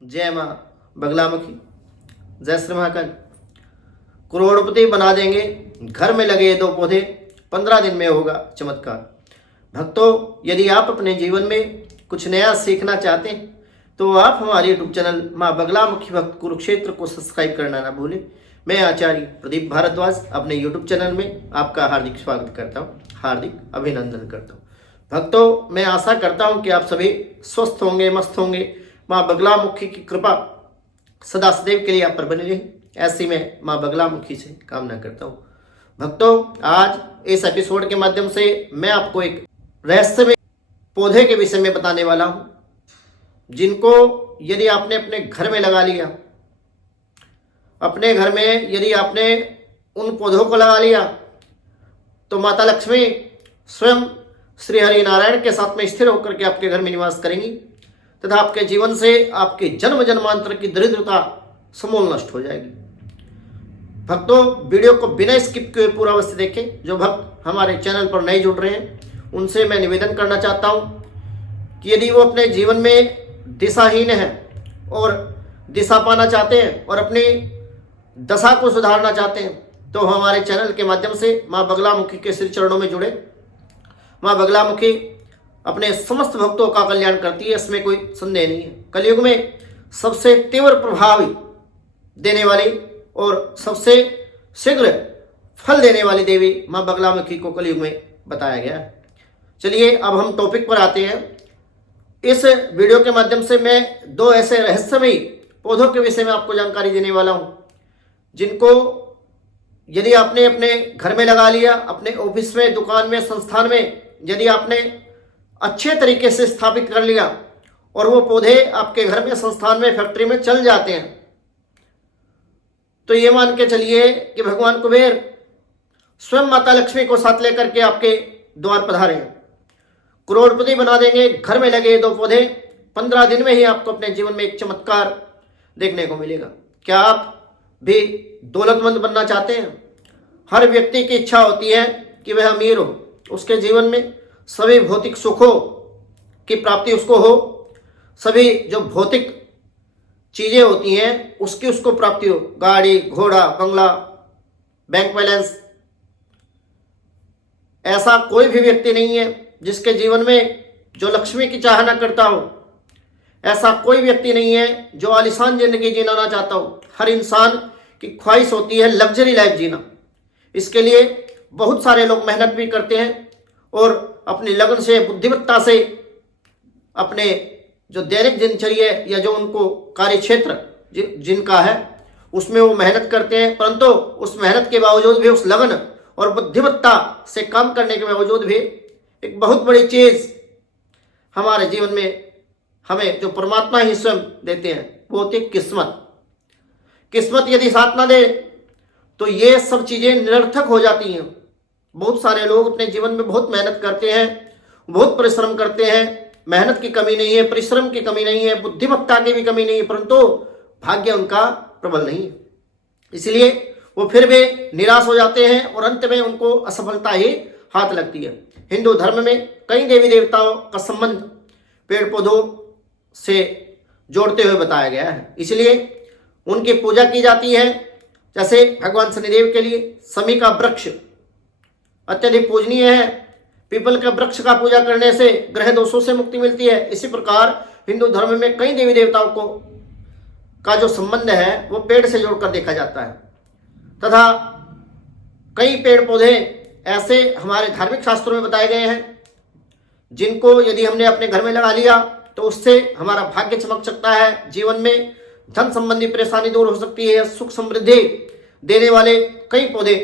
जय माँ बगलामुखी, जय श्री महाकाल। करोड़पति बना देंगे, घर में लगे 2 पौधे, 15 दिन में होगा चमत्कार। भक्तों, यदि आप अपने जीवन में कुछ नया सीखना चाहते हैं तो आप हमारे यूट्यूब चैनल माँ बगलामुखी भक्त कुरुक्षेत्र को सब्सक्राइब करना ना भूलें। मैं आचार्य प्रदीप भारद्वाज अपने यूट्यूब चैनल में आपका हार्दिक स्वागत करता हूँ, हार्दिक अभिनंदन करता हूँ। भक्तों, मैं आशा करता हूँ कि आप सभी स्वस्थ होंगे, मस्त होंगे। माँ बगलामुखी की कृपा सदा सदैव के लिए आप पर बनी रहे, ऐसी मैं माँ बगलामुखी से कामना करता हूँ। भक्तों, आज इस एपिसोड के माध्यम से मैं आपको एक रहस्यमय पौधे के विषय में बताने वाला हूँ, जिनको यदि आपने अपने घर में लगा लिया, अपने घर में यदि आपने उन पौधों को लगा लिया तो माता लक्ष्मी स्वयं श्री हरि नारायण के साथ में स्थिर होकर के आपके घर में निवास करेंगी तथा आपके जीवन से आपके जन्म जन्मांतर की दरिद्रता समूल नष्ट हो जाएगी। भक्तों, वीडियो को बिना स्किप किए पूरा अवश्य देखें। जो भक्त हमारे चैनल पर नए जुड़ रहे हैं उनसे मैं निवेदन करना चाहता हूं कि यदि वो अपने जीवन में दिशाहीन है और दिशा पाना चाहते हैं और अपनी दशा को सुधारना चाहते हैं तो हमारे चैनल के माध्यम से माँ बगलामुखी के श्री चरणों में जुड़े। माँ बगलामुखी अपने समस्त भक्तों का कल्याण करती है, इसमें कोई संदेह नहीं है। कलयुग में सबसे तीव्र प्रभाव देने वाली और सबसे शीघ्र फल देने वाली देवी माँ बगलामुखी को कलयुग में बताया गया है। चलिए अब हम टॉपिक पर आते हैं। इस वीडियो के माध्यम से मैं 2 ऐसे रहस्यमयी पौधों के विषय में आपको जानकारी देने वाला हूं, जिनको यदि आपने अपने घर में लगा लिया, अपने ऑफिस में, दुकान में, संस्थान में यदि आपने अच्छे तरीके से स्थापित कर लिया और वो पौधे आपके घर में, संस्थान में, फैक्ट्री में चल जाते हैं तो ये मान के चलिए कि भगवान कुबेर स्वयं माता लक्ष्मी को साथ लेकर के आपके द्वार पधारे हैं। करोड़पति बना देंगे, घर में लगे 2 पौधे, 15 दिन में ही आपको अपने जीवन में एक चमत्कार देखने को मिलेगा। क्या आप भी दौलतमंद बनना चाहते हैं? हर व्यक्ति की इच्छा होती है कि वह अमीर हो, उसके जीवन में सभी भौतिक सुखों की प्राप्ति उसको हो, सभी जो भौतिक चीजें होती हैं उसकी उसको प्राप्ति हो, गाड़ी, घोड़ा, बंगला, बैंक बैलेंस। ऐसा कोई भी व्यक्ति नहीं है जिसके जीवन में जो लक्ष्मी की चाहना करता हो। ऐसा कोई व्यक्ति नहीं है जो आलीशान जिंदगी जीना चाहता हो। हर इंसान की ख्वाहिश होती है लग्जरी लाइफ जीना। इसके लिए बहुत सारे लोग मेहनत भी करते हैं और अपनी लगन से, बुद्धिमत्ता से अपने जो दैनिक दिनचर्या या जो उनको कार्य क्षेत्र जिनका है उसमें वो मेहनत करते हैं, परंतु उस मेहनत के बावजूद भी, उस लगन और बुद्धिमत्ता से काम करने के बावजूद भी एक बहुत बड़ी चीज हमारे जीवन में हमें जो परमात्मा ही स्वयं देते हैं वो होती है किस्मत। किस्मत यदि साथ ना दे तो ये सब चीजें निरर्थक हो जाती हैं। बहुत सारे लोग अपने जीवन में बहुत मेहनत करते हैं, बहुत परिश्रम करते हैं। मेहनत की कमी नहीं है, परिश्रम की कमी नहीं है, बुद्धिमत्ता की भी कमी नहीं है, परंतु भाग्य उनका प्रबल नहीं है। इसलिए वो फिर भी निराश हो जाते हैं और अंत में उनको असफलता ही हाथ लगती है। हिंदू धर्म में कई देवी देवताओं का संबंध पेड़ पौधों से जोड़ते हुए बताया गया है, इसलिए उनकी पूजा की जाती है। जैसे भगवान शनिदेव के लिए समी का वृक्ष अत्यधिक पूजनीय है। पीपल के वृक्ष का पूजा करने से ग्रह दोषों से मुक्ति मिलती है। इसी प्रकार हिंदू धर्म में कई देवी देवताओं को का जो संबंध है वो पेड़ से जोड़कर देखा जाता है तथा कई पेड़ पौधे ऐसे हमारे धार्मिक शास्त्रों में बताए गए हैं जिनको यदि हमने अपने घर में लगा लिया तो उससे हमारा भाग्य चमक सकता है। जीवन में धन संबंधी परेशानी दूर हो सकती है। सुख समृद्धि देने वाले कई पौधे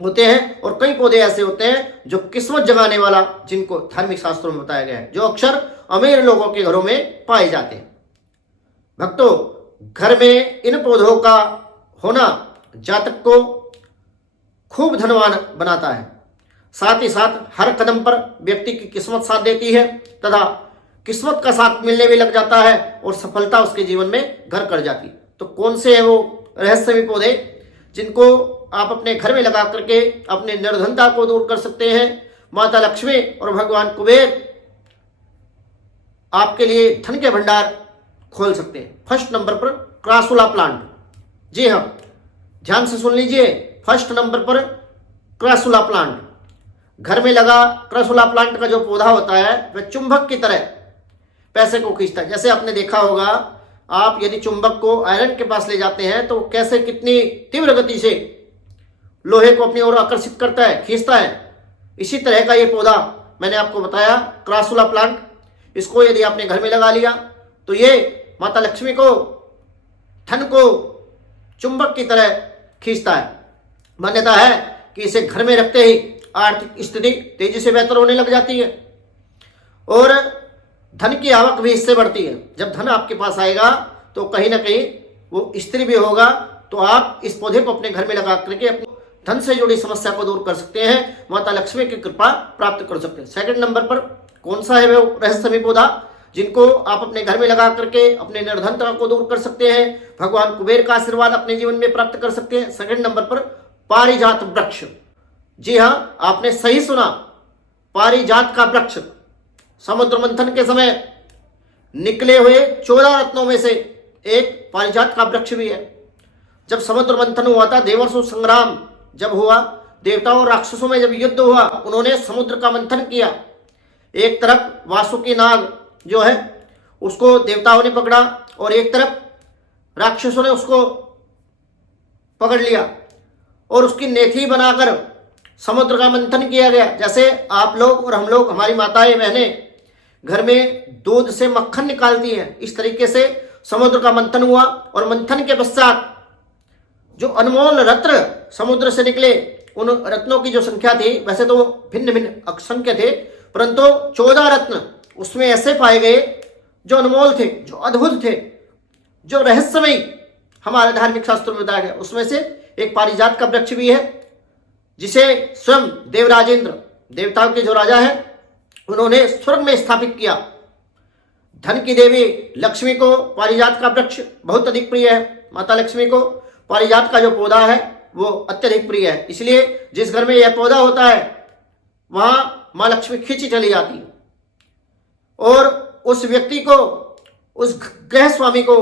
होते हैं और कई पौधे ऐसे होते हैं जो किस्मत जगाने वाला, जिनको धार्मिक शास्त्रों में बताया गया है, जो अक्सर अमीर लोगों के घरों में पाए जाते हैं। भक्तों, घर में इन पौधों का होना जातक को खूब धनवान बनाता है। साथ ही साथ हर कदम पर व्यक्ति की किस्मत साथ देती है तथा किस्मत का साथ मिलने भी लग जाता है और सफलता उसके जीवन में घर कर जाती। तो कौन से हैं वो रहस्यमय पौधे जिनको आप अपने घर में लगा करके अपने निर्धनता को दूर कर सकते हैं? माता लक्ष्मी और भगवान कुबेर आपके लिए धन के भंडार खोल सकते हैं। फर्स्ट नंबर पर क्रासुला प्लांट। जी हाँ, ध्यान से सुन लीजिए, फर्स्ट नंबर पर क्रासुला प्लांट। घर में लगा क्रासुला प्लांट का जो पौधा होता है वह चुंबक की तरह पैसे को खींचता है। जैसे आपने देखा होगा, आप यदि चुंबक को आयरन के पास ले जाते हैं तो कैसे कितनी तीव्र गति से लोहे को अपनी ओर आकर्षित करता है, खींचता है। इसी तरह का ये पौधा मैंने आपको बताया, क्रासुला प्लांट। इसको यदि आपने घर में लगा लिया तो ये माता लक्ष्मी को, धन को चुंबक की तरह खींचता है। मान्यता है कि इसे घर में रखते ही आर्थिक स्थिति तेजी से बेहतर होने लग जाती है और धन की आवक भी इससे बढ़ती है। जब धन आपके पास आएगा तो कहीं ना कहीं वो स्त्री भी होगा, तो आप इस पौधे को अपने घर में लगा करके अपने धन से जुड़ी समस्या को दूर कर सकते हैं, माता लक्ष्मी की कृपा प्राप्त कर सकते हैं। सेकंड नंबर पर कौन सा है वो रहस्यमय पौधा जिनको आप अपने घर में लगा करके अपने निर्धनता को दूर कर सकते हैं, भगवान कुबेर का आशीर्वाद अपने जीवन में प्राप्त कर सकते हैं? सेकंड नंबर पर पारिजात वृक्ष। जी हाँ, आपने सही सुना, पारिजात का वृक्ष। समुद्र मंथन के समय निकले हुए 14 रत्नों में से एक पारिजात का वृक्ष भी है। जब समुद्र मंथन हुआ था, देवर्षु संग्राम जब हुआ, देवताओं और राक्षसों में जब युद्ध हुआ, उन्होंने समुद्र का मंथन किया। एक तरफ वासुकी नाग जो है उसको देवताओं ने पकड़ा और एक तरफ राक्षसों ने उसको पकड़ लिया और उसकी नेथी बनाकर समुद्र का मंथन किया गया। जैसे आप लोग और हम लोग, हमारी माताएं बहनें घर में दूध से मक्खन निकालती हैं, इस तरीके से समुद्र का मंथन हुआ और मंथन के पश्चात जो अनमोल रत्न समुद्र से निकले, उन रत्नों की जो संख्या थी, वैसे तो भिन्न भिन्न असंख्य थे, परंतु 14 रत्न उसमें ऐसे पाए गए जो अनमोल थे, जो अद्भुत थे, जो रहस्यमय हमारे धार्मिक शास्त्रों में बताया गया। उसमें से एक पारिजात का वृक्ष भी है, जिसे स्वयं देवराजेंद्र, देवताओं के जो राजा है, उन्होंने स्वर्ग में स्थापित किया। धन की देवी लक्ष्मी को पारिजात का वृक्ष बहुत अधिक प्रिय है। माता लक्ष्मी को पारिजात का जो पौधा है वो अत्यधिक प्रिय है, इसलिए जिस घर में यह पौधा होता है वहां मां लक्ष्मी खींची चली जाती है और उस व्यक्ति को, उस गृह स्वामी को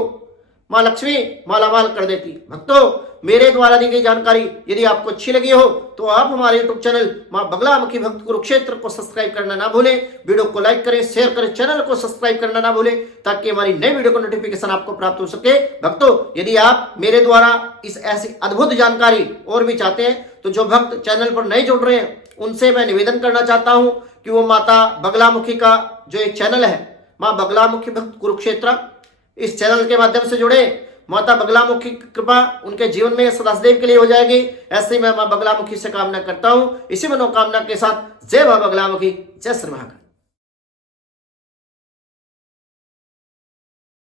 मां लक्ष्मी मालामाल कर देती। भक्तों, मेरे द्वारा दी गई जानकारी यदि आपको अच्छी लगी हो तो आप हमारे YouTube चैनल मां बगलामुखी भक्त कुरुक्षेत्र को सब्सक्राइब करना ना भूलें, वीडियो को लाइक करें, शेयर करें, चैनल को सब्सक्राइब करना ना भूलें ताकि हमारी नई वीडियो का नोटिफिकेशन आपको प्राप्त हो सके। भक्तों, यदि आप मेरे द्वारा इस ऐसी अद्भुत जानकारी और भी चाहते हैं तो जो भक्त चैनल पर नए जुड़ रहे हैं उनसे मैं निवेदन करना चाहता हूं कि वो माता बगलामुखी का जो एक चैनल है, मां बगलामुखी भक्त कुरुक्षेत्र, इस चैनल के माध्यम से जुड़े। माता बगलामुखी की कृपा उनके जीवन में सदासदैव के लिए हो जाएगी, ऐसे मैं मां बगलामुखी से कामना करता हूं। इसी मनोकामना के साथ जय मां बगलामुखी, जय श्री महाकाल।